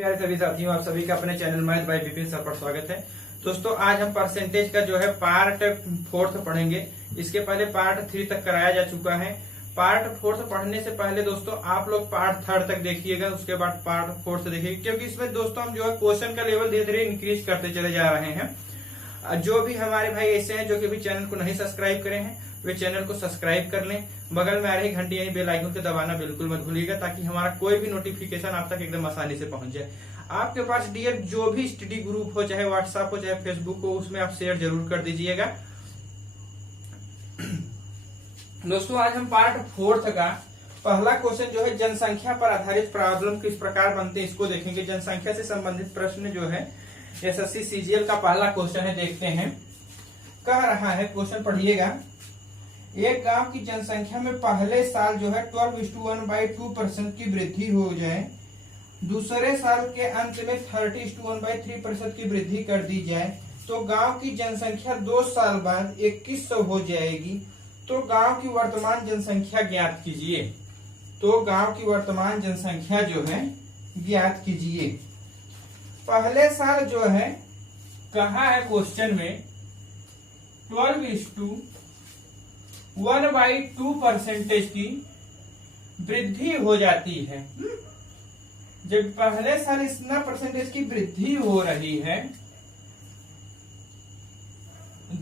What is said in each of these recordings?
प्यारे सभी साथियों, आप सभी का अपने channel math bye Vipin sir पर स्वागत है। दोस्तों आज हम परसेंटेज का जो है पार्ट 4 पढ़ेंगे। इसके पहले पार्ट 3 तक कराया जा चुका है। पार्ट 4 पढ़ने से पहले दोस्तों आप लोग पार्ट 3 तक देखिएगा, उसके बाद पार्ट 4 से देखिएगा, क्योंकि इसमें दोस्तों हम जो है क्वेश्चन का लेवल धीरे धीरे इंक्रीज करते चले जा रहे हैं। जो भी हमारे भाई ऐसे हैं जो कि भी चैनल को नहीं सब्सक्राइब करे हैं, वे चैनल को सब्सक्राइब कर लें। बगल में आ रही घंटी यानी बेल आइकन को दबाना बिल्कुल मत भूलिएगा, ताकि हमारा कोई भी नोटिफिकेशन आप तक एकदम आसानी से पहुंच जाए। आपके पास डियर जो भी स्टडी ग्रुप हो, चाहे व्हाट्सएप हो चाहे फेसबुक हो, उसमें आप शेयर जरूर कर दीजिएगा। दोस्तों आज हम पार्ट 4 का पहला क्वेश्चन जो है जनसंख्या पर आधारित प्रॉब्लम किस प्रकार बनते हैं इसको देखेंगे। जनसंख्या से संबंधित प्रश्न जो है एसएससी सीजीएल का पहला क्वेश्चन है, देखते हैं। कह रहा है, क्वेश्चन पढ़िएगा। एक गांव की जनसंख्या में पहले साल जो है 12:1/2% की वृद्धि हो जाए, दूसरे साल के अंत में 30:1/3% की वृद्धि कर दी जाए, तो गांव की जनसंख्या 2 साल बाद 2100 हो जाएगी। तो गांव की वर्तमान जनसंख्या ज्ञात कीजिए। तो गांव की वर्तमान जनसंख्या जो है ज्ञात कीजिए। पहले साल जो है कहा है क्वेश्चन में 12:1/2% की वृद्धि हो जाती है। जब पहले साल इतना परसेंटेज की वृद्धि हो रही है,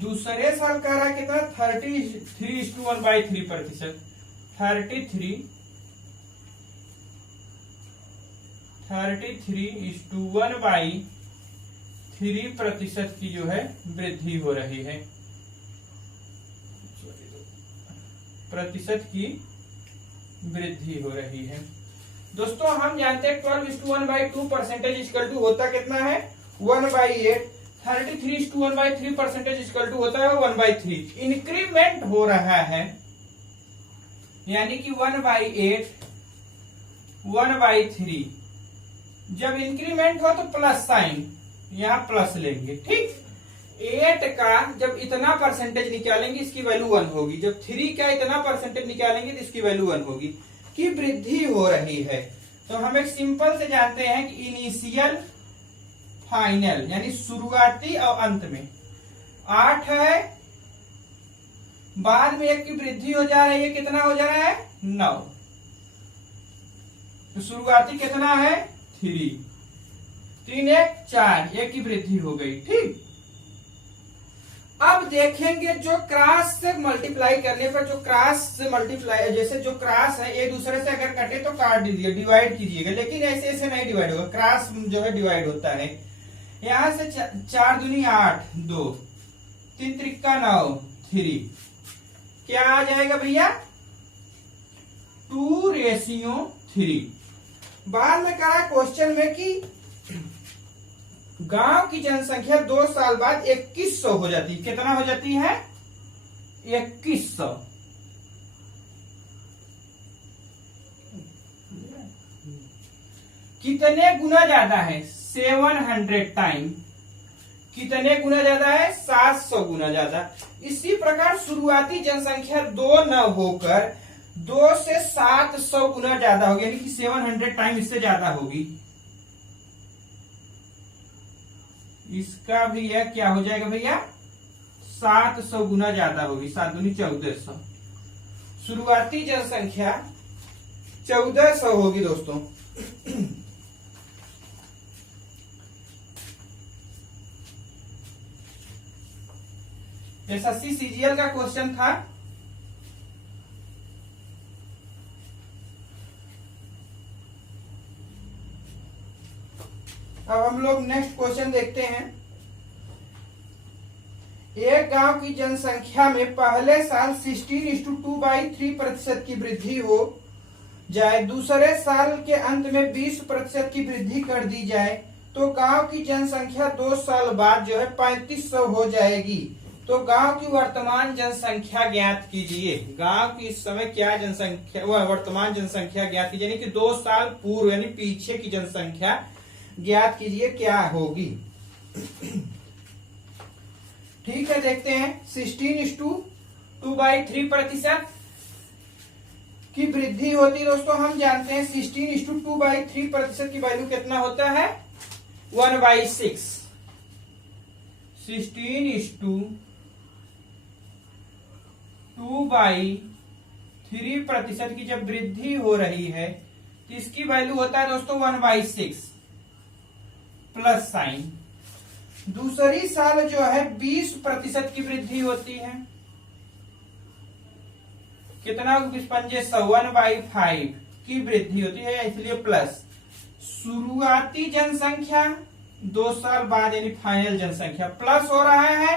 दूसरे साल कह रहा है कितना 33:1/3%। 33:1/3% की जो है वृद्धि हो रही है, प्रतिशत की वृद्धि हो रही है। दोस्तों हम जानते हैं 12:1/2% इक्वल टू होता कितना है 1/8। 33:1/3% इक्वल टू होता है 1/3। इंक्रीमेंट हो रहा है यानी कि 1/8 1/3। जब इंक्रीमेंट हो तो प्लस साइन, यहां प्लस लेंगे, ठीक। 8 का जब इतना परसेंटेज निकालेंगे इसकी वैल्यू 1 होगी। जब 3 का इतना परसेंटेज निकालेंगे तो इसकी वैल्यू 1 होगी, कि वृद्धि हो रही है। तो हम एक सिंपल से जानते हैं कि इनिशियल फाइनल यानी शुरुआती और अंत में 8 है, बाद में 1 की वृद्धि हो जा रही है, कितना हो जा रहा है 9। तो शुरुआती कितना है 3, 3 1 4, 1 की वृद्धि हो गई, ठीक। अब देखेंगे जो क्रॉस से मल्टीप्लाई करने पर, जो क्रॉस से मल्टीप्लाई, जैसे जो क्रॉस है एक दूसरे से अगर कटे तो काट दीजिए, डिवाइड कीजिएगा, लेकिन ऐसे ऐसे नहीं डिवाइड होगा। क्रॉस जो है डिवाइड होता है। यहां से 4 दूनी 8, 2 3 त्रिक्का 9, 3 क्या आ जाएगा भैया 2:3। बाद में कहा क्वेश्चन में कि गांव की जनसंख्या 2 साल बाद 2100 हो जाती है। कितना हो जाती है 2100। कितने गुना ज्यादा है 700 टाइम। कितने गुना ज्यादा है 700 गुना ज्यादा। इसी प्रकार शुरुआती जनसंख्या 2 न होकर 2 से 700 गुना ज्यादा होगी, यानी कि 700 टाइम इससे ज्यादा होगी। इसका भी यह क्या हो जाएगा भैया 700 गुना ज्यादा होगी। 7 दूनी 1400। शुरुआती जनसंख्या 1400 होगी दोस्तों। एसएससी सीजीएल का क्वेश्चन था। अब हम लोग नेक्स्ट क्वेश्चन देखते हैं। एक गांव की जनसंख्या में पहले साल 16:2/3% की वृद्धि हो जाए, दूसरे साल के अंत में 20% की वृद्धि कर दी जाए, तो गांव की जनसंख्या 2 साल बाद जो है 3500 हो जाएगी। तो गांव की वर्तमान जनसंख्या ज्ञात कीजिए। गांव की इस समय क्या जनसंख्या, वर्तमान जनसंख्या ज्ञात कीजिए, यानी कि 2 साल पूर्व यानी पीछे की जनसंख्या ज्ञात कीजिए क्या होगी। ठीक है, देखते हैं। 16:2/3% की वृद्धि होती है दोस्तों, हम जानते हैं 16:2/3% की वैल्यू कितना होता है 1/6। 16:2/3% की जब वृद्धि हो रही है तो इसकी वैल्यू होता है दोस्तों 1/6 प्लस साइन। दूसरी साल जो है 20% की वृद्धि होती है, कितना 1/5 की वृद्धि होती है, इसलिए प्लस। शुरुआती जनसंख्या 2 साल बाद यानी फाइनल जनसंख्या प्लस हो रहा है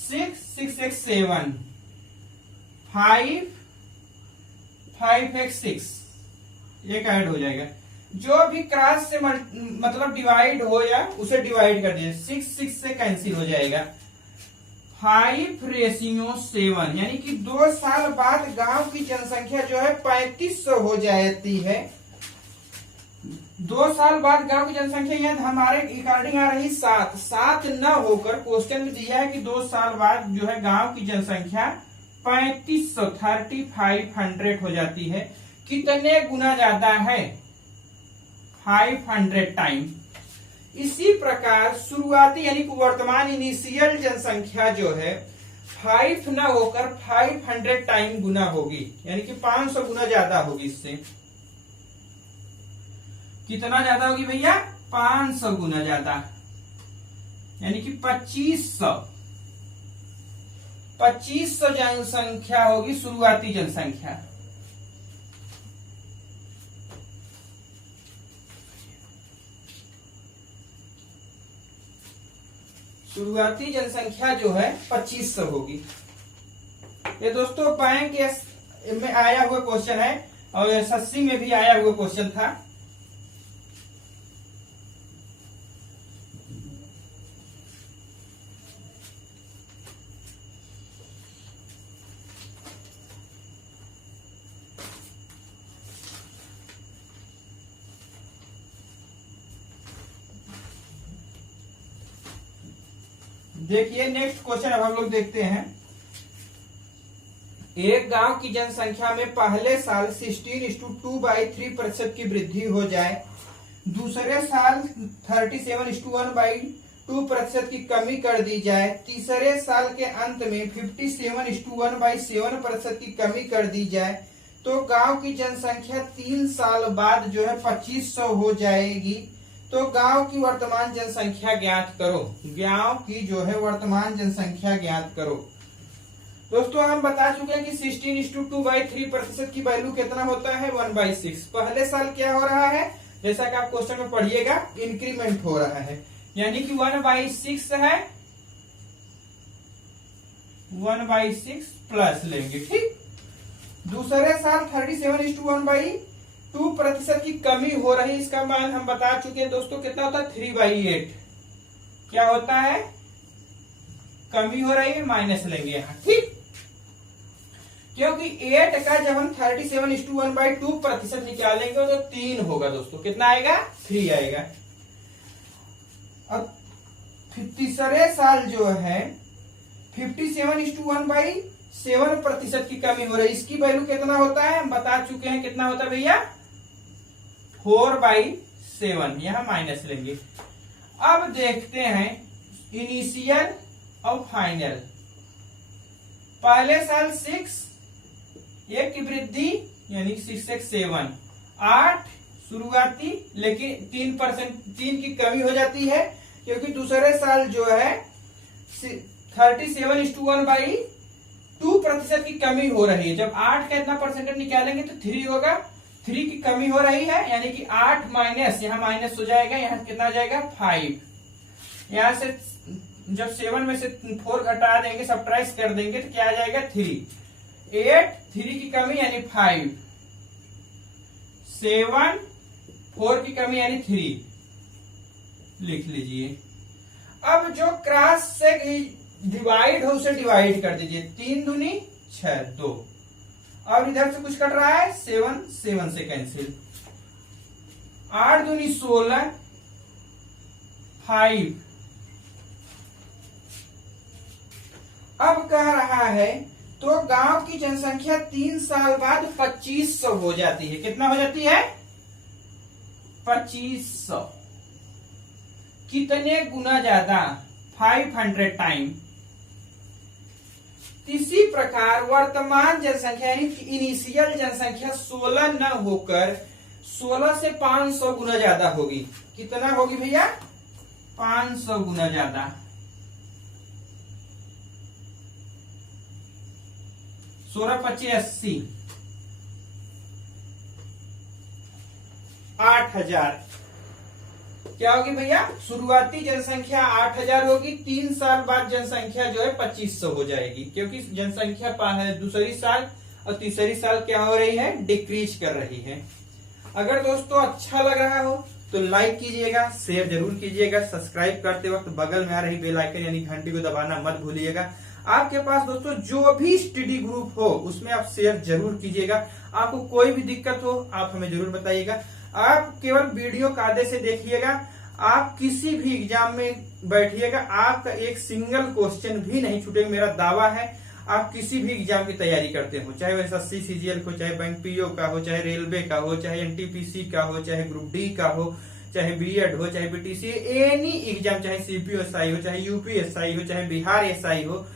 6 6 x 7 5 5 x 6 एक ऐड हो जाएगा। जो भी क्रॉस से मतलब डिवाइड हो या उसे डिवाइड कर दीजिए, 6 6 से कैंसिल हो जाएगा। 5:7 यानी कि 2 साल बाद गांव की जनसंख्या जो है 3500 हो जाती है। 2 साल बाद गांव की जनसंख्या यहाँ हमारे अकॉर्डिंग आ रही 7 न होकर क्वेश्चन में दिया है कि 2 साल बाद जो है गांव की जनसंख्या 3500 हो जाती है। कितने गुना ज्यादा है 500 टाइम। इसी प्रकार शुरुआती यानी कि वर्तमान इनिशियल जनसंख्या जो है 5 न होकर 500 टाइम गुना होगी, यानी कि 500 गुना ज्यादा होगी। इससे कितना ज्यादा होगी भैया 500 गुना ज्यादा, यानी कि 2500 जनसंख्या होगी शुरुआती जनसंख्या। शुरुआती जनसंख्या जो है 2500 होगी। ये दोस्तों बैंक में आया हुआ क्वेश्चन है और एसएससी में भी आया हुआ क्वेश्चन था। देखिए नेक्स्ट क्वेश्चन अब हम लोग देखते हैं। एक गांव की जनसंख्या में पहले साल 16:2/3% की वृद्धि हो जाए, दूसरे साल 37:1/2% की कमी कर दी जाए, तीसरे साल के अंत में 57:1/7% की कमी कर दी जाए, तो गांव की जनसंख्या 3 साल बाद जो है 2500 हो जाएगी। तो गांव की वर्तमान जनसंख्या ज्ञात करो। गांव की जो है वर्तमान जनसंख्या ज्ञात करो। दोस्तों हम बता चुके हैं कि 16:2/3% की वैल्यू कितना होता है 1/6। पहले साल क्या हो रहा है, जैसा कि आप क्वेश्चन में पढ़िएगा, इंक्रीमेंट हो रहा है, यानी कि 1/6 है, 1/6 प्लस लेंगे, ठीक। दूसरे साल 37:1/2% की कमी हो रही, इसका मान हम बता चुके हैं दोस्तों कितना होता है 3/8। क्या होता है, कमी हो रही है, माइनस लेंगे यहाँ, ठीक। क्योंकि 8 का जब हम 37:1/2% निकालेंगे तो 3 होगा दोस्तों, कितना आएगा 3 आएगा। अब तीसरे साल जो है 57:1/7% की कमी हो रही है, इसकी वैल्यू कितना होता है हम बता चुके हैं, कितना होता है भैया 4/7, यहां माइनस लेंगे। अब देखते हैं इनिशियल और फाइनल। पहले साल 6 1 की वृद्धि यानी 6 x 7 8 शुरुआती, लेकिन 3% की कमी हो जाती है, क्योंकि दूसरे साल जो है 37:1/2% की कमी हो रही है। जब 8 का इतना परसेंटेज निकालेंगे तो 3 होगा, 3 की कमी हो रही है, यानी कि 8 माइनस, यहाँ माइनस हो जाएगा, यहाँ कितना आ जाएगा 5। यहाँ से जब 7 में से 4 घटा देंगे, सबट्रैक्ट कर देंगे तो क्या आ जाएगा 3। 8 3 की कमी यानी 5, 7 4 की कमी यानी 3 लिख लीजिए। अब जो क्रॉस से डिवाइड हो उसे डिवाइड कर दीजिए, 3 दूनी 6 2, और इधर से कुछ कट रहा है 7 7 से कैंसिल, 8 दूनी 16 5। अब कह रहा है तो गांव की जनसंख्या 3 साल बाद 2500 हो जाती है। कितना हो जाती है? 2500। कितने गुना ज्यादा? 500 टाइम। इसी प्रकार वर्तमान जनसंख्या यानी इनिशियल जनसंख्या 16 न होकर 16 से 500 गुना ज्यादा होगी। कितना होगी भैया? 500 गुना ज्यादा। 16 25 80 8000। क्या होगी भैया? शुरुआती जनसंख्या 8000 होगी, 3 साल बाद जनसंख्या जो है 2500 हो जाएगी, क्योंकि जनसंख्या दूसरी साल और तीसरी साल क्या हो रही है? डिक्रीज कर रही है। अगर दोस्तों अच्छा लग रहा हो तो लाइक कीजिएगा, शेयर जरूर कीजिएगा, सब्सक्राइब करते वक्त बगल में आ रही बेल आइकन यानी घंटी को दबाना मत भूलिएगा। आपके पास दोस्तों जो भी स्टडी ग्रुप हो उसमें आप शेयर जरूर कीजिएगा। आपको कोई भी दिक्कत हो आप हमें जरूर बताइएगा। आप केवल वीडियो कायदे से देखिएगा। आप किसी भी एग्जाम में बैठिएगा, आपका एक सिंगल क्वेश्चन भी नहीं छूटेगा, मेरा दावा है। आप किसी भी एग्जाम की तैयारी करते हो, चाहे वो एसएससी सीजीएल को, चाहे बैंक पीओ का हो, चाहे रेलवे का हो, चाहे एनटीपीसी का हो, चाहे ग्रुप डी का हो, चाहे बीएड हो, चाहे बीटीसी, एनी एग्जाम, चाहे सीपीओएसआई हो, चाहे यूपीएसआई हो, चाहे बिहार एसआई हो,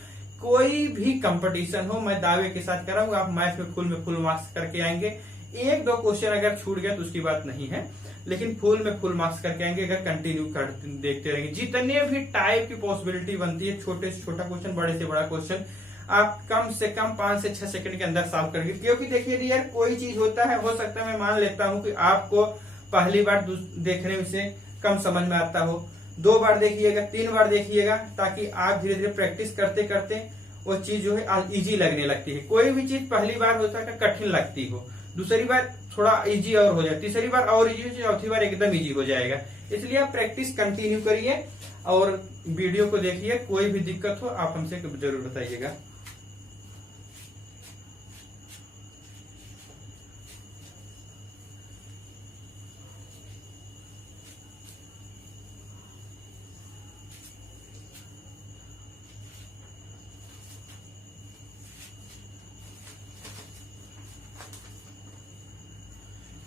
कोई भी कंपटीशन हो, मैं दावे के साथ कर रहा हूँ आप मैथ्स में फुल मार्क्स करके आएंगे। एक दो क्वेश्चन अगर छूट गया तो उसकी बात नहीं है, लेकिन फुल मार्क्स करके आएंगे अगर कंटिन्यू कर देखते रहेंगे। जितने भी टाइप की पॉसिबिलिटी बनती है, छोटे से छोटा क्वेश्चन, बड़े से बड़ा क्वेश्चन, आप कम से कम 5 से 6 सेकंड के अंदर सॉल्व करेंगे। क्योंकि देखिए यार, कोई चीज होता है, हो सकता है मैं मान लेता हूँ कि आपको पहली बार देखने से कम समझ में आता हो, 2 बार देखिएगा, 3 बार देखिएगा, ताकि आप धीरे धीरे प्रैक्टिस करते करते वो चीज जो है इजी लगने लगती है। कोई भी चीज पहली बार होता है कठिन लगती हो, दूसरी बार थोड़ा इजी और हो जाए, तीसरी बार और इजी, चौथी बार एकदम इजी हो जाएगा। इसलिए आप प्रैक्टिस कंटिन्यू करिए और वीडियो को देखिए। कोई भी दिक्कत हो आप हमसे जरूर बताइएगा।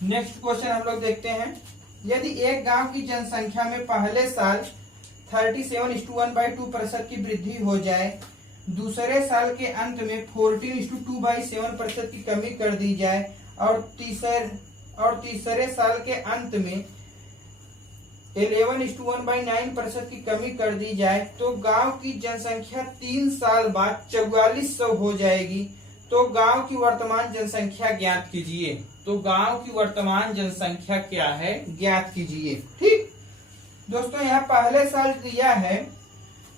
नेक्स्ट क्वेश्चन हम लोग देखते हैं। यदि एक गांव की जनसंख्या में पहले साल 37:1/2% की वृद्धि हो जाए, दूसरे साल के अंत में 14:2/7% की कमी कर दी जाए और तीसरे साल के अंत में 11:1/9% की कमी कर दी जाए, तो गांव की जनसंख्या 3 साल बाद 4400 हो जाएगी। तो गांव की वर्तमान जनसंख्या ज्ञात कीजिए। तो गांव की वर्तमान जनसंख्या क्या है, ज्ञात कीजिए। ठीक दोस्तों, यहाँ पहले साल दिया है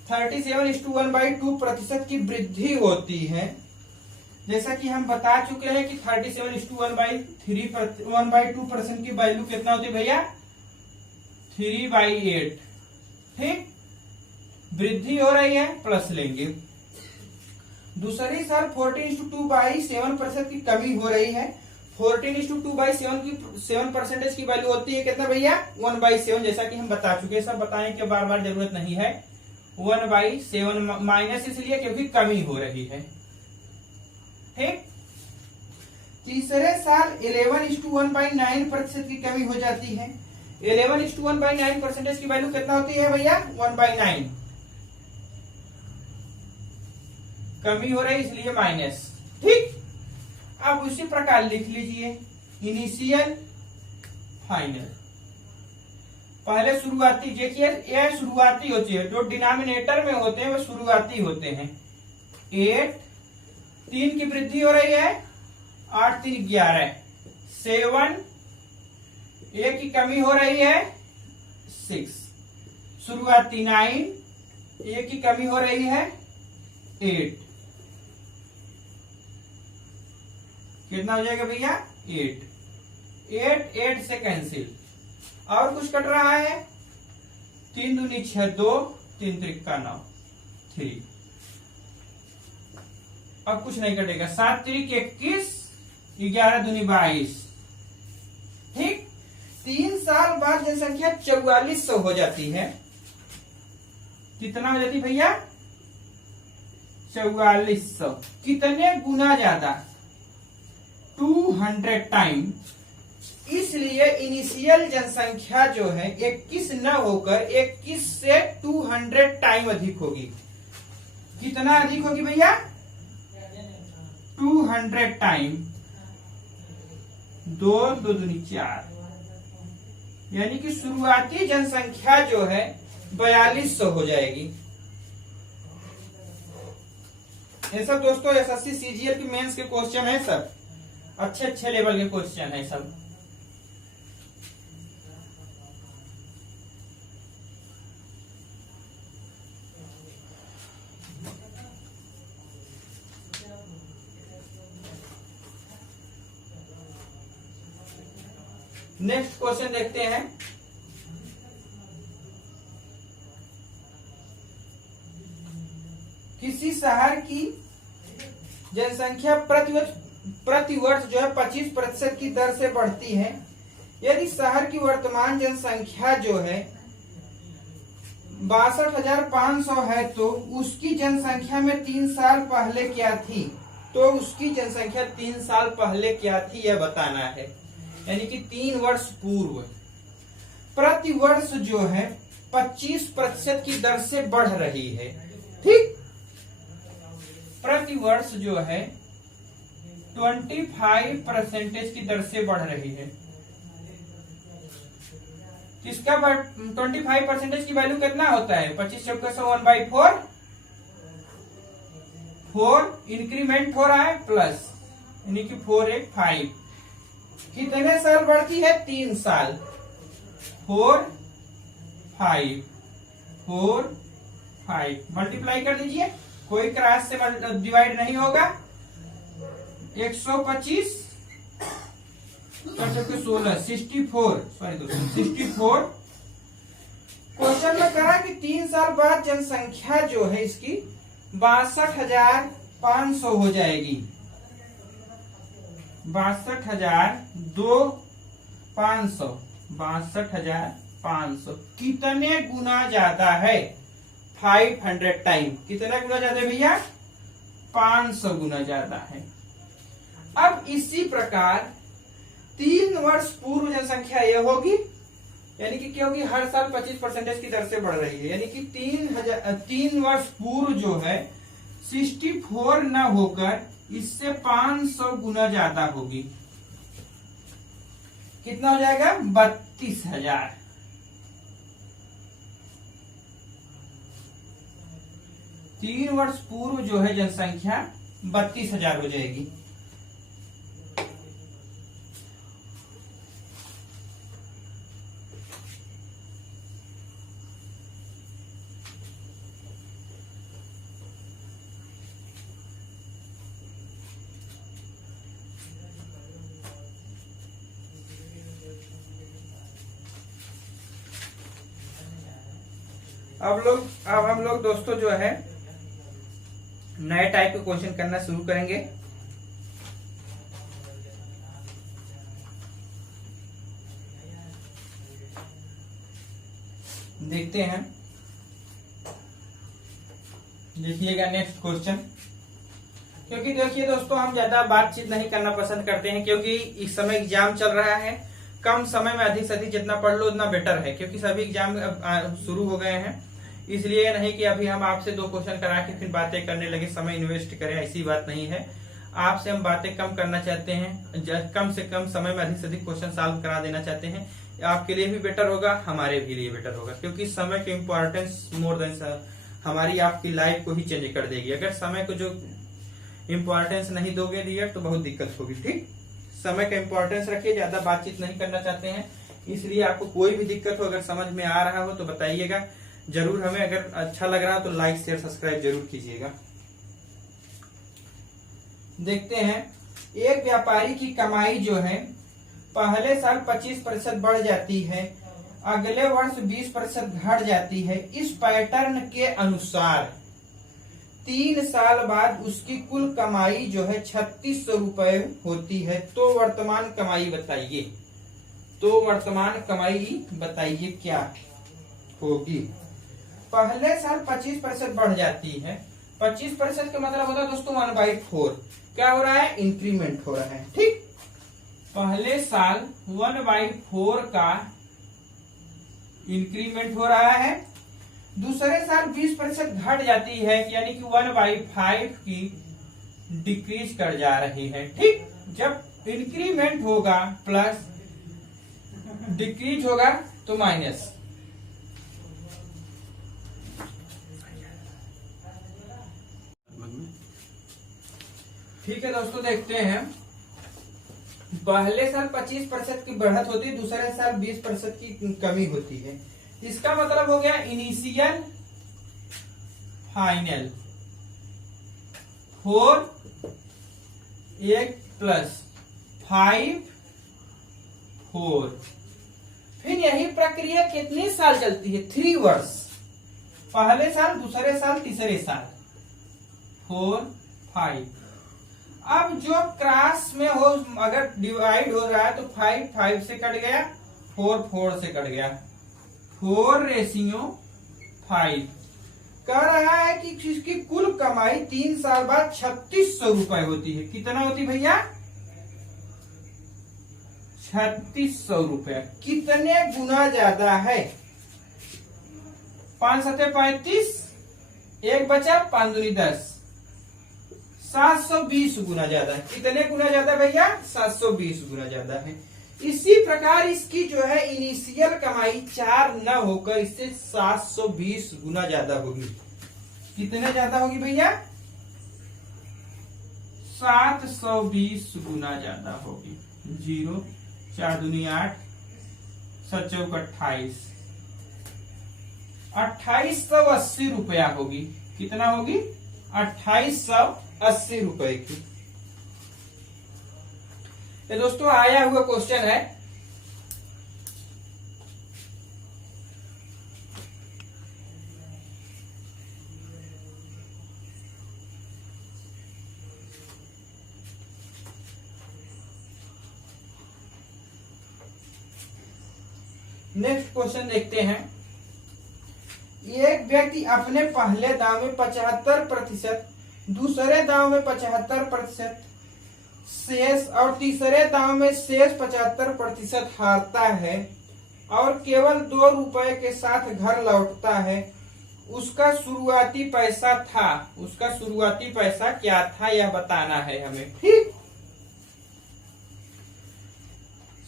37:1/2% की वृद्धि होती है। जैसा कि हम बता चुके हैं कि 37:1/2% की वैल्यू कितना होती है भैया? 3/8। ठीक, वृद्धि हो रही है, प्लस लेंगे। दूसरी साल 14:2/7% की कमी हो रही है। 14:2/7% की वैल्यू होती है कितना भैया? 1/7। जैसा कि हम बता चुके हैं, सब बताने की बार बार जरूरत नहीं है। 1/7 माइनस इसलिए क्योंकि कमी हो रही है। ठीक, तीसरे साल 11:1/9% की कमी हो जाती है। 11:1/9% की वैल्यू कितना होती है भैया? 1/9। कमी हो रही इसलिए माइनस। ठीक, अब उसी प्रकार लिख लीजिए इनिशियल फाइनल। पहले शुरुआती, देखिए यह शुरुआती होती है, जो डिनोमिनेटर में होते हैं वो शुरुआती होते हैं। 8, 3 की वृद्धि हो रही है, 8 3 11, 7, 1 की कमी हो रही है, 6, शुरुआती 9, 1 की कमी हो रही है, 8। कितना हो जाएगा भैया? 8 से कैंसिल। और कुछ कट रहा है? 3 दूनी 6, 2, 3 त्रिका 9, 3। अब कुछ नहीं कटेगा। 7 त्रिक 21, 11 दूनी 22। ठीक, 3 साल बाद जनसंख्या 4400 हो जाती है। कितना हो जाती भैया? 4400 कितने गुना ज्यादा, 200 टाइम। इसलिए इनिशियल जनसंख्या जो है 21 न होकर 21 से 200 टाइम अधिक होगी। कितना अधिक होगी भैया, 200 टाइम। 2 2 दूनी 4, यानी कि शुरुआती जनसंख्या जो है 4200 हो जाएगी। ये सब दोस्तों एसएससी सीजीएल की मेंस के क्वेश्चन है, सब अच्छे अच्छे लेवल के क्वेश्चन है सब। नेक्स्ट क्वेश्चन देखते हैं। किसी शहर की जनसंख्या प्रति वर्ष जो है 25% की दर से बढ़ती है। यदि शहर की वर्तमान जनसंख्या जो है 62,500 है तो उसकी जनसंख्या में 3 साल पहले क्या थी, तो उसकी जनसंख्या 3 साल पहले क्या थी यह बताना है। यानी कि 3 वर्ष पूर्व प्रति वर्ष जो है 25% की दर से बढ़ रही है। ठीक, प्रति वर्ष जो है 25% की दर से बढ़ रही है। किसका 25% की वैल्यू कितना होता है, 25 चौके 1/4, 4 इंक्रीमेंट हो रहा है प्लस, यानी कि 4 1 5। कितने साल बढ़ती है, 3 साल। 4 5 4 5 मल्टीप्लाई कर दीजिए, कोई क्रॉस से डिवाइड नहीं होगा। 125 16 64, सॉरी दोस्तों 64। क्वेश्चन में कहा कि 3 साल बाद जनसंख्या जो है इसकी 62,500 हो जाएगी। 62,500 62,500 कितने गुना ज्यादा है, 500 टाइम। कितना गुना ज्यादा है भैया, 500 गुना ज्यादा है। अब इसी प्रकार 3 वर्ष पूर्व जनसंख्या यह होगी, यानी कि क्या होगी, हर साल 25% की दर से बढ़ रही है। यानी कि 3 वर्ष पूर्व जो है 64 न होकर इससे 500 गुना ज्यादा होगी। कितना हो जाएगा, 32,000। 3 वर्ष पूर्व जो है जनसंख्या 32,000 हो जाएगी। अब हम लोग दोस्तों जो है नए टाइप के क्वेश्चन करना शुरू करेंगे। देखते हैं, देखिएगा नेक्स्ट क्वेश्चन। क्योंकि देखिए दोस्तों हम ज्यादा बातचीत नहीं करना पसंद करते हैं, क्योंकि इस समय एग्जाम चल रहा है। कम समय में अधिक से अधिक जितना पढ़ लो उतना बेटर है, क्योंकि सभी एग्जाम शुरू हो गए हैं। इसलिए नहीं कि अभी हम आपसे 2 क्वेश्चन करा के फिर बातें करने लगे, समय इन्वेस्ट करें, ऐसी बात नहीं है। आपसे हम बातें कम करना चाहते हैं, कम से कम समय में अधिक से अधिक क्वेश्चन सॉल्व करा देना चाहते हैं। आपके लिए भी बेटर होगा, हमारे भी लिए बेटर होगा, क्योंकि समय की इम्पोर्टेंस मोर देन हमारी आपकी लाइफ को ही चेंज कर देगी। अगर समय को जो इम्पोर्टेंस नहीं दोगे डियर तो बहुत दिक्कत होगी। ठीक, समय का इम्पोर्टेंस रखिए, ज्यादा बातचीत नहीं करना चाहते हैं। इसलिए आपको कोई भी दिक्कत हो, अगर समझ में आ रहा हो तो बताइएगा जरूर हमें। अगर अच्छा लग रहा हो तो लाइक शेयर सब्सक्राइब जरूर कीजिएगा। देखते हैं, एक व्यापारी की कमाई जो है पहले साल 25% बढ़ जाती है, अगले वर्ष 20% घट जाती है। इस पैटर्न के अनुसार 3 साल बाद उसकी कुल कमाई जो है 3600 रुपए होती है। तो वर्तमान कमाई बताइए, तो वर्तमान कमाई बताइए क्या होगी। पहले साल 25% बढ़ जाती है 25% का मतलब होता है दोस्तों 1/4। क्या हो रहा है? इंक्रीमेंट हो रहा है। ठीक, पहले साल 1/4 का इंक्रीमेंट हो रहा है, दूसरे साल 20% घट जाती है, यानी कि 1/5 की डिक्रीज कर जा रही है। ठीक, जब इंक्रीमेंट होगा प्लस, डिक्रीज होगा तो माइनस। ठीक है दोस्तों, देखते हैं। पहले साल 25% की बढ़त होती है, दूसरे साल 20% की कमी होती है। इसका मतलब हो गया इनिशियल फाइनल 4 1 प्लस 5 4। फिर यही प्रक्रिया कितने साल चलती है? 3 वर्ष। पहले साल, दूसरे साल, तीसरे साल, 4 5। अब जो क्रॉस में हो, अगर डिवाइड हो रहा है तो 5 5 से कट गया, 4 4 से कट गया, 4:5। कह रहा है कि इसकी कुल कमाई 3 साल बाद 3600 रुपए होती है। कितना होती भैया? 3600 रुपए। कितने गुना ज्यादा है? 5 7 35, 1 बचा, 5 दूनी 10, 720 गुना ज्यादा है। कितने गुना ज्यादा भैया? 720 गुना ज्यादा है। इसी प्रकार इसकी जो है इनिशियल कमाई 4 न होकर इससे 720 गुना ज्यादा होगी। कितने ज्यादा होगी भैया? 720 गुना ज्यादा होगी। 0 4 दूनी 8, 7 चौक 28, 2880 रुपया होगी। कितना होगी? 2880 रुपए की। ये दोस्तों आया हुआ क्वेश्चन है। नेक्स्ट क्वेश्चन देखते हैं। एक व्यक्ति अपने पहले दांव में 75%, दूसरे दांव में 75% शेष और तीसरे दांव में शेष 75% हारता है और केवल 2 रुपए के साथ घर लौटता है। उसका शुरुआती पैसा था, उसका शुरुआती पैसा क्या था यह बताना है हमें। ठीक,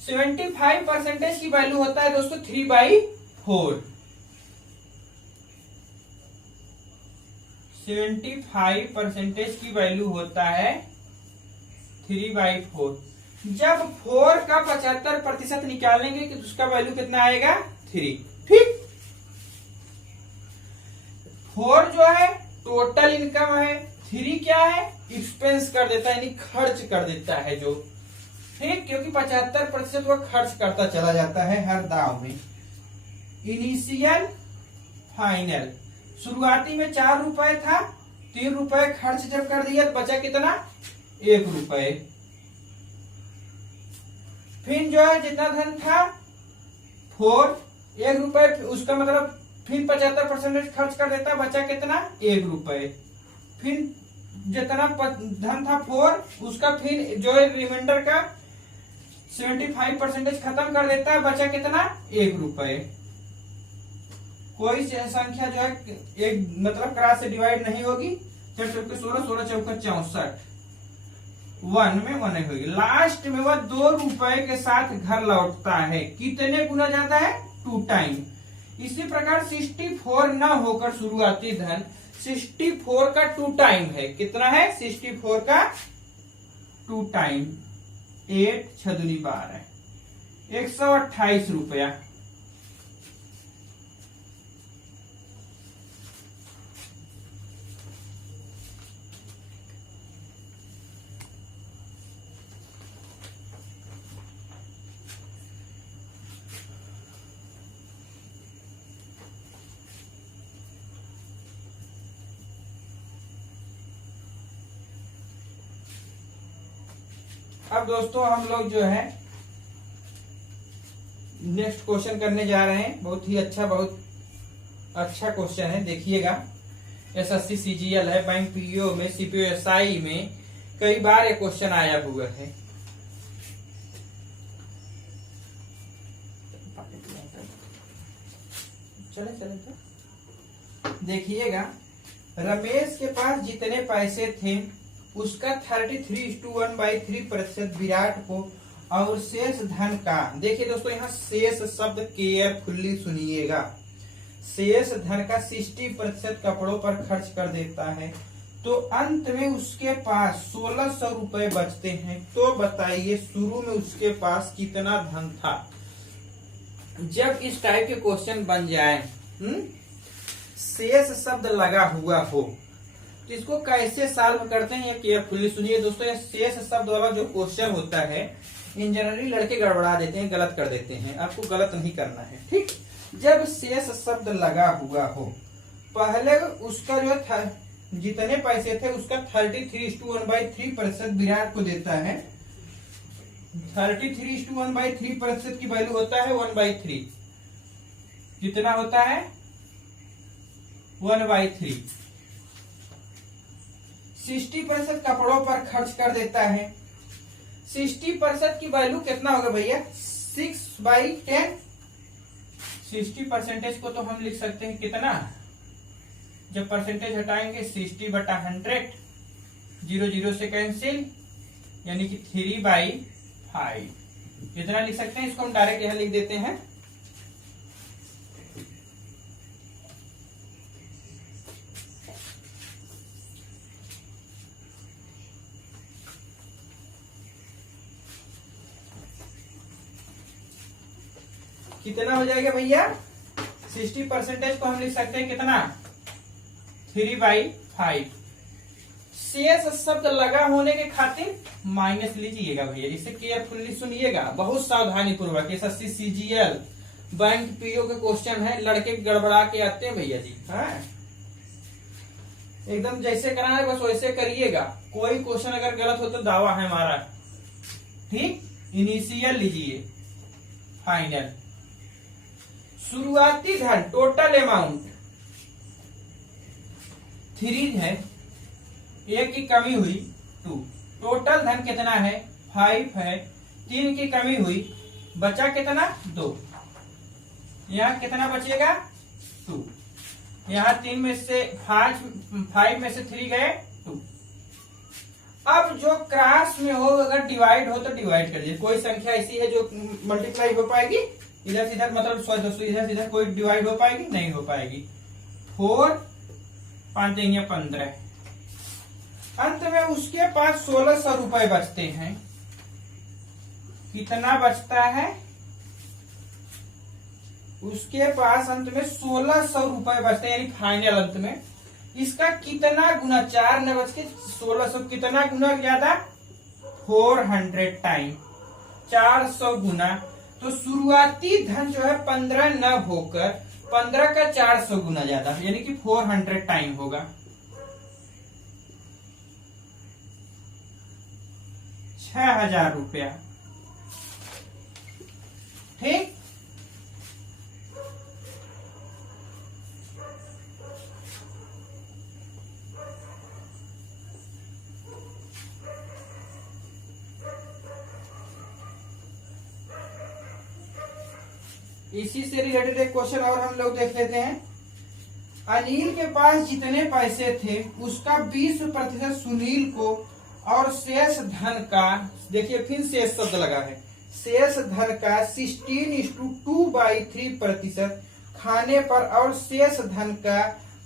75% की वैल्यू होता है दोस्तों 3/4। 75% की वैल्यू होता है 3/4। जब 4 का 75% निकालेंगे कि उसका वैल्यू कितना आएगा? 3। ठीक, 4 जो है टोटल इनकम है, 3 क्या है? एक्सपेंस कर देता है, यानी खर्च कर देता है जो। ठीक, क्योंकि 75% वह खर्च करता चला जाता है हर दाव में। इनिशियल फाइनल, शुरुआती में 4 रुपए था, 3 रुपए खर्च जब कर दिया तो बचा कितना? 1 रुपए। फिर जो है जितना धन था 4, 1 रुपए, उसका मतलब फिर 75% खर्च कर देता, बचा कितना? 1 रुपए। फिर जितना धन था 4, उसका फिर जो है रिमाइंडर का 75% खत्म कर देता है, बचा कितना? 1 रुपए। कोई संख्या जो है एक मतलब क्रॉस से डिवाइड नहीं होगी। 4 चौके 16, 16 चौके 64, 1 में 1 होगी। लास्ट में वह 2 रुपए के साथ घर लौटता है। कितने गुना ज्यादा है? 2 टाइम। इसी प्रकार 64 न होकर शुरुआती धन 64 का 2 टाइम है। कितना है? 64 का 2 टाइम, 8 6 दूनी 12, 128 रुपया। अब दोस्तों हम लोग जो है नेक्स्ट क्वेश्चन करने जा रहे हैं। बहुत ही अच्छा, बहुत अच्छा क्वेश्चन है, देखिएगा। एसएससी सीजीएल है, बैंक पीओ में, सीपीओ एसआई में कई बार ये क्वेश्चन आया हुआ है। देखिएगा, रमेश के पास जितने पैसे थे उसका 33:1/3% विराट को और शेष धन का, देखिए दोस्तों यहाँ शेष शब्द केयरफुल्ली सुनिएगा, शेष धन का 60% कपड़ों पर खर्च कर देता है, तो अंत में उसके पास 1600 रुपए बचते हैं। तो बताइए शुरू में उसके पास कितना धन था। जब इस टाइप के क्वेश्चन बन जाए, शेष शब्द लगा हुआ हो, तो इसको कैसे सॉल्व करते हैं ये केयरफुली सुनिए दोस्तों। ये शेष शब्द वाला जो क्वेश्चन होता है, इन जनरली लड़के गड़बड़ा देते हैं, गलत कर देते हैं। आपको गलत नहीं करना है, ठीक। जब शेष शब्द लगा हुआ हो, पहले उसका जो था जितने पैसे थे उसका 33:1/3% विराट को देता है। 33:1/3% की वैल्यू होता है 1/3। कितना होता है? 1/3। 60% कपड़ों पर खर्च कर देता है। 60% की वैल्यू कितना होगा भैया? 6/10। 60% को तो हम लिख सकते हैं कितना, जब परसेंटेज हटाएंगे 60/100, 0 0 से कैंसिल, यानी कि 3/5। कितना लिख सकते हैं? इसको हम डायरेक्ट यहां लिख देते हैं, कितना हो जाएगा भैया? 60% को हम लिख सकते हैं कितना? 3/5। शेष शब्द लगा होने के खातिर माइनस लीजिएगा भैया, इसे केयरफुली सुनिएगा, बहुत सावधानी पूर्वक। एसएससी सीजीएल बैंक पीओ के क्वेश्चन है, लड़के गड़बड़ा के आते हैं भैया जी। हाँ, एकदम जैसे कराना है बस वैसे करिएगा। कोई क्वेश्चन अगर गलत हो तो दावा है हमारा, ठीक। इनिशियल लीजिए, फाइनल। शुरुआती धन टोटल अमाउंट 3 है, एक की कमी हुई 2। टोटल धन कितना है? 5 है, 3 की कमी हुई, बचा कितना? 2। यहाँ कितना बचेगा? 2। यहाँ 3 में से 5 में से 3 गए 2। अब जो क्रॉस में हो, अगर डिवाइड हो तो डिवाइड कर दीजिए। कोई संख्या ऐसी है जो मल्टीप्लाई हो पाएगी? इधर सीधर, मतलब सॉरी दोस्तों, इधर सीधर कोई डिवाइड हो पाएगी? नहीं हो पाएगी। 4 5 देंगे 15। अंत में उसके पास 1600 रुपए बचते हैं। कितना बचता है? उसके पास अंत में 1600 रुपए बचते हैं, यानी फाइनल अंत में। इसका कितना गुना? 4 न बच के 1600, कितना गुना ज्यादा? 400 टाइम, 400 गुना। तो शुरुआती धन जो है 15 न होकर 15 का 400 गुना ज्यादा, यानी कि 400 टाइम होगा। 6000 रुपया, ठीक। इसी से रिलेटेड एक क्वेश्चन और हम लोग देख लेते हैं। अनिल के पास जितने पैसे थे उसका 20% सुनील को और शेष धन का, देखिए फिर शेष शब्द लगा है, शेष धन का 16:2/3% खाने पर और शेष धन का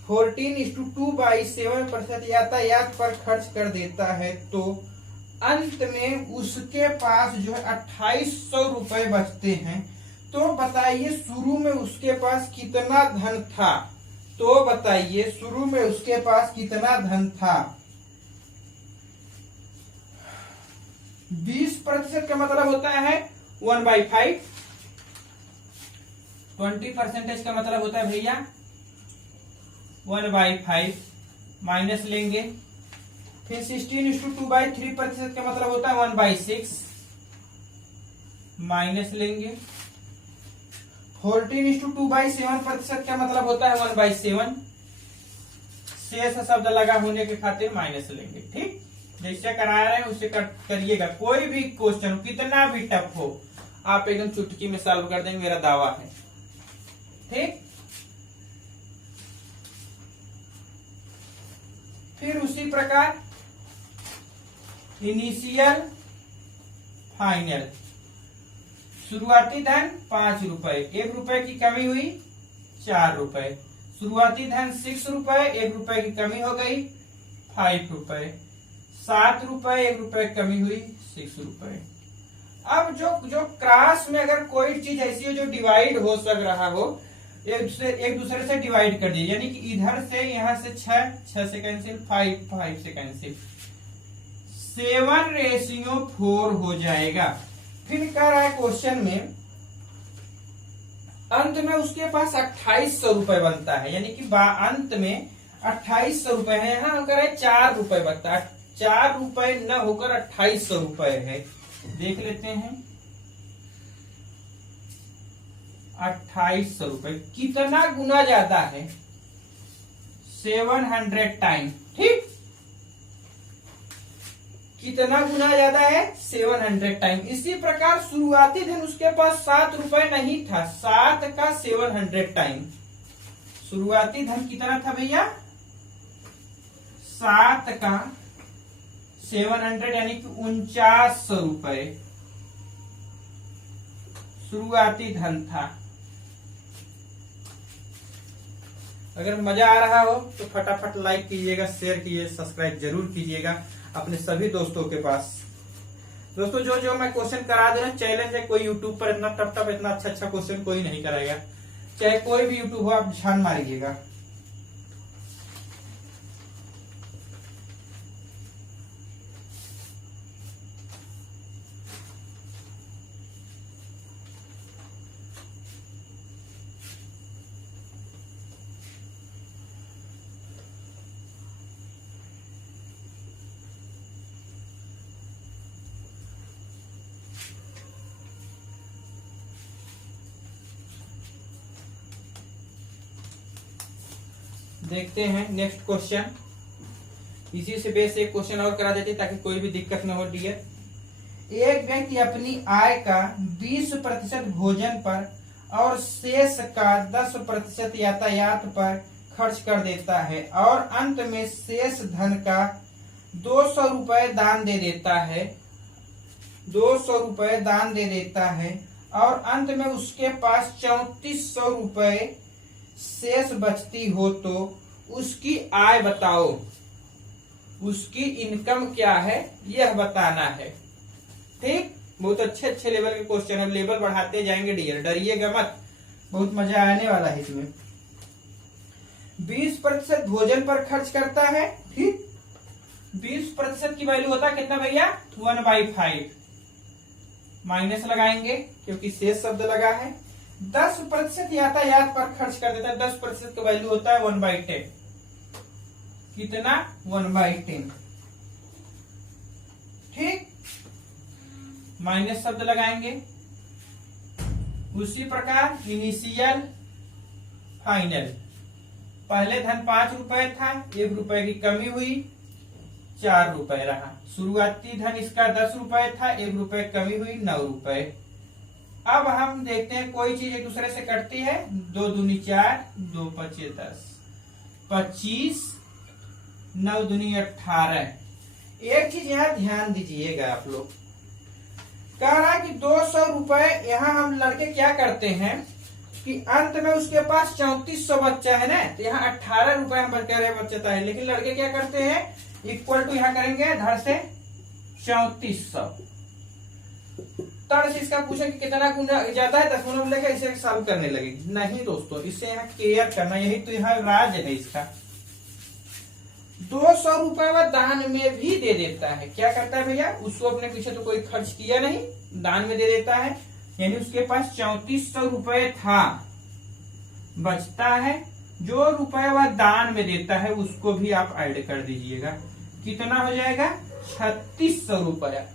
14:2/7% यातायात पर खर्च कर देता है। तो अंत में उसके पास जो है 2800 रुपए बचते हैं। तो बताइए शुरू में उसके पास कितना धन था? तो बताइए शुरू में उसके पास कितना धन था? 20% का मतलब होता है 1/5। 20% का मतलब होता है भैया 1/5। माइनस लेंगे, फिर 16:2/3% का मतलब होता है 1/6। माइनस लेंगे, 14:2/7% का मतलब होता है 1/7। शेष शब्द लगा होने के खातिर माइनस लेंगे। ठीक, जैसे करा रहे हैं उससे करिएगा। कोई भी क्वेश्चन कितना भी टफ हो आप एकदम चुटकी में सॉल्व कर देंगे, मेरा दावा है। ठीक, फिर उसी प्रकार इनिशियल फाइनल, शुरुआती धन 5 रुपए, 1 रुपए की कमी हुई 4 रुपए, शुरुआती धन 6 रुपए, 1 रुपए की कमी हो गई 5 रुपए, 7 रुपए, 1 रुपए की कमी हुई 6 रुपए। अब जो क्रॉस में अगर कोई चीज ऐसी हो जो डिवाइड हो सक रहा हो, एक दूसरे से डिवाइड कर दीजिए, यानी कि इधर से यहां से 6 से कैंसिल, 5 से कैंसिल, 7:4 हो जाएगा। फिर कह रहा है क्वेश्चन में अंत में उसके पास 2800 रुपए बनता है, यानी कि अंत में 2800 रुपए है। यहाँ हम कह रहे हैं 4 रुपए बनता है, 4 रुपए न होकर 2800 रुपए है। देख लेते हैं 2800 रुपए कितना गुना ज्यादा है, 700 टाइम। ठीक, कितना गुना ज्यादा है, 700 टाइम। इसी प्रकार शुरुआती धन उसके पास 7 रुपए नहीं था, 7 का 700 टाइम। शुरुआती धन कितना था भैया, 7 का 700 यानी कि 4900 रुपए शुरुआती धन था। अगर मजा आ रहा हो तो फटाफट लाइक कीजिएगा, शेयर कीजिए, सब्सक्राइब जरूर कीजिएगा अपने सभी दोस्तों के पास। दोस्तों जो मैं क्वेश्चन करा दे रहा हूं, चैलेंज है, कोई यूट्यूब पर इतना टफ इतना अच्छा क्वेश्चन कोई नहीं कराएगा, चाहे कोई भी यूट्यूब हो, आप ध्यान मारिएगा। देखते हैं नेक्स्ट क्वेश्चन। इसी से बेस एक क्वेश्चन और करा देते ताकि कोई भी दिक्कत न हो डियर। एक व्यक्ति अपनी आय का 20% भोजन पर और शेष का 10% यातायात पर खर्च कर देता है और अंत में शेष धन का 200 रुपए दान दे देता है, 200 रुपए दान दे देता है और अंत में उसके पास 3400 रुपए शेष बचती हो, तो उसकी आय बताओ, उसकी इनकम क्या है यह बताना है। ठीक, बहुत अच्छे लेवल के क्वेश्चन है, लेवल बढ़ाते जाएंगे डियर, डरिएगा मत, बहुत मजा आने वाला है इसमें। 20% भोजन पर खर्च करता है। ठीक, 20% की वैल्यू होता है कितना भैया, 1/5, माइनस लगाएंगे क्योंकि शेष शब्द लगा है। 10% यातायात पर खर्च कर देता है, 10% का वैल्यू होता है 1/10, कितना 1/10। ठीक, माइनस शब्द लगाएंगे। उसी प्रकार इनिशियल फाइनल, पहले धन 5 रुपए था, 1 रुपए की कमी हुई 4 रुपए रहा। शुरुआती धन इसका 10 रुपए था, 1 रुपए कमी हुई 9 रुपए। अब हम देखते हैं कोई चीज एक दूसरे से कटती है, 2 दूनी 4, 2 पचे 10, 25, 9 दूनी 18। एक चीज यहाँ ध्यान दीजिएगा आप लोग, कह रहा है कि 200 रुपए, यहाँ हम लड़के क्या करते हैं कि अंत में उसके पास 3400 बच्चा है ना, तो यहाँ 18 रुपए हम कह रहे हैं बचता है, लेकिन लड़के क्या करते हैं, इक्वल टू यहाँ करेंगे धर से 3400, तड़ से इसका पूछे कि कितना गुना ज्यादा है, दशमलव लेकर इसे सॉल्व करने लगे। नहीं दोस्तों, इसे यहाँ केयर करना, यही तो यहाँ राज है इसका। 200 रुपए वह दान में भी दे देता है। क्या करता है भैया, उसको अपने पीछे तो कोई खर्च किया नहीं, दान में दे देता है, यानी उसके पास 3400 रुपए था, बचता है। जो रुपए वह दान में देता है उसको भी आप ऐड कर दीजिएगा, कितना हो जाएगा 3600 रुपया।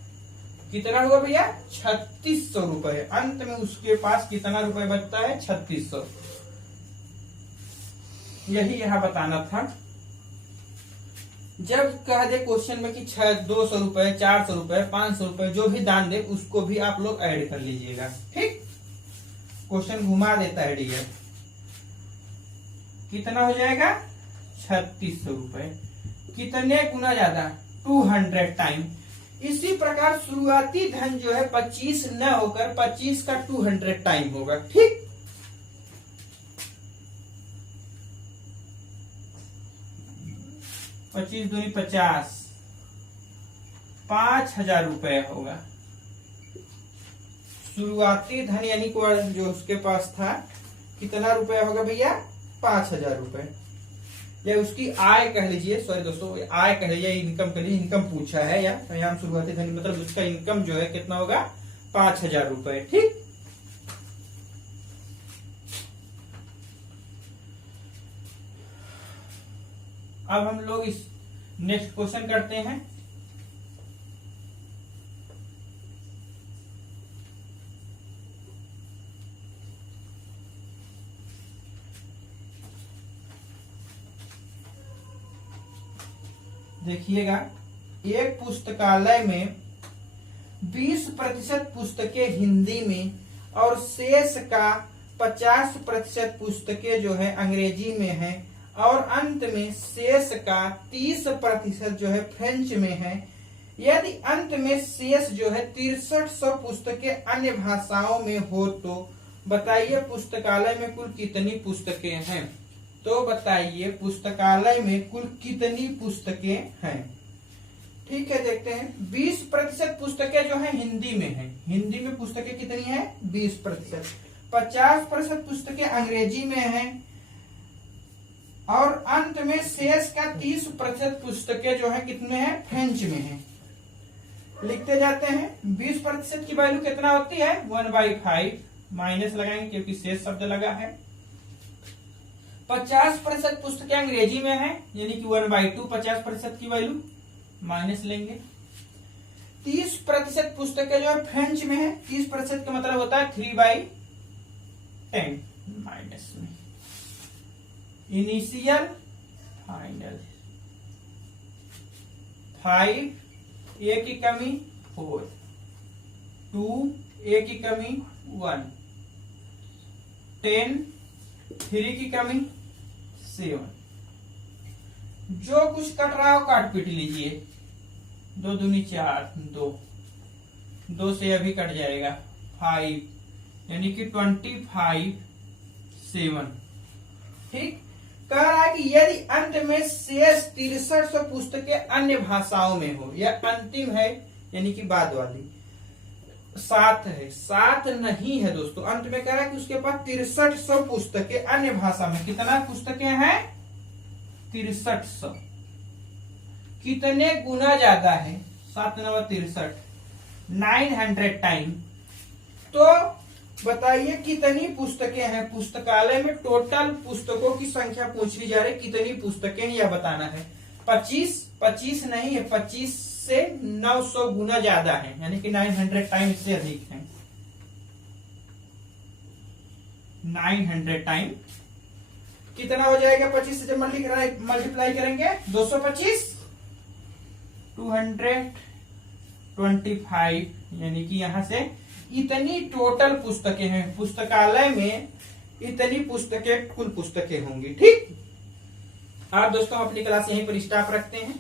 कितना होगा भैया, 3600 रुपए। अंत में उसके पास कितना रुपए बचता है, 3600। यही यहाँ बताना था। जब कह दे क्वेश्चन में कि 200 रुपए, 400 रुपए, 500 रुपए जो भी दान दे उसको भी आप लोग ऐड कर लीजिएगा। ठीक, क्वेश्चन घुमा देता है डीएफ। कितना हो जाएगा 3600 रुपए। कितने गुना ज्यादा 200 टाइम। इसी प्रकार शुरुआती धन जो है 25 न होकर 25 का 200 टाइम होगा। ठीक, पच्चीस दूनी 50, 5000 रुपए होगा शुरुआती धन, यानी कि जो उसके पास था कितना रुपया होगा भैया 5000 रुपए, या उसकी आय कह लीजिए, सॉरी दोस्तों आय कह लीजिए, इनकम कह लीजिए, इनकम पूछा है या तो यहाँ शुरुआती धन मतलब उसका इनकम जो है कितना होगा 5000 रुपए। ठीक, अब हम लोग इस नेक्स्ट क्वेश्चन करते हैं। देखिएगा, एक पुस्तकालय में 20% पुस्तकें हिंदी में और शेष का 50% पुस्तकें जो है अंग्रेजी में है, और अंत में शेष का 30% जो है फ्रेंच में है। यदि अंत में शेष जो है 6300 पुस्तकें अन्य भाषाओं में हो तो बताइए पुस्तकालय में कुल कितनी पुस्तकें हैं। तो बताइए पुस्तकालय में कुल कितनी पुस्तकें हैं। ठीक है, देखते हैं। 20% पुस्तकें जो है हिंदी में है, हिंदी में पुस्तकें कितनी है 20%। 50% पुस्तकें अंग्रेजी में है, और अंत में शेष का 30% पुस्तकें जो है कितने हैं फ्रेंच में है। लिखते जाते हैं। 20% की वैल्यू कितना होती है 1/5, माइनस लगाएंगे क्योंकि शेष शब्द लगा है। 50% पुस्तकें अंग्रेजी में है, यानी कि 1/2 50% की वैल्यू माइनस लेंगे। 30% पुस्तकें जो है फ्रेंच में है, 30% का मतलब होता है 3/10 माइनस में। इनिशियल फाइनल 5, ए की कमी 4, 2 ए की कमी 1, 10 3 की कमी 7। जो कुछ कट रहा हो काट पीट लीजिए। 2 दूनी 4, 2 से अभी कट जाएगा 5, यानी कि 25 7। ठीक, कह रहा है कि यदि अंत में शेष 6300 पुस्तकें अन्य भाषाओं में हो, यह अंतिम है यानी कि बाद वाली 7 है, 7 नहीं है दोस्तों। अंत में कह रहा है कि उसके पास 6300 पुस्तकें अन्य भाषा में। कितना पुस्तकें हैं 6300। कितने गुना ज्यादा है 7 9 63, 900 टाइम। तो बताइए कितनी पुस्तकें हैं पुस्तकालय में। टोटल पुस्तकों की संख्या पूछी जा रही, कितनी पुस्तकें हैं यह बताना है। 25 नहीं है, 25 से 900 गुना ज्यादा है, यानी कि 900 टाइम से अधिक है। 900 टाइम कितना हो जाएगा 25 से जब मल्टीप्लाई करेंगे 225, 225, यानी कि यहां से इतनी टोटल पुस्तकें हैं पुस्तकालय में, इतनी पुस्तकें कुल पुस्तकें होंगी। ठीक, आप दोस्तों अपनी क्लास यहीं पर स्टॉप रखते हैं।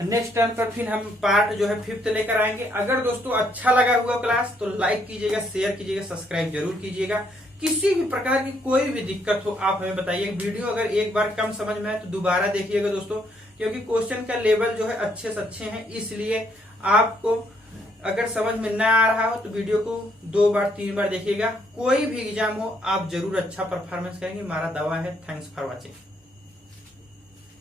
नेक्स्ट टर्म पर फिर हम पार्ट जो है 5th लेकर आएंगे। अगर दोस्तों अच्छा लगा हुआ क्लास तो लाइक कीजिएगा, शेयर कीजिएगा, सब्सक्राइब जरूर कीजिएगा। किसी भी प्रकार की कोई भी दिक्कत हो आप हमें बताइए। वीडियो अगर एक बार कम समझ में आए तो दोबारा देखिएगा दोस्तों, क्योंकि क्वेश्चन का लेवल जो है अच्छे से अच्छे हैं, इसलिए आपको अगर समझ में ना आ रहा हो तो वीडियो को 2 बार 3 बार देखिएगा। कोई भी एग्जाम हो आप जरूर अच्छा परफॉर्मेंस करेंगे, हमारा दावा है। Thanks for watching.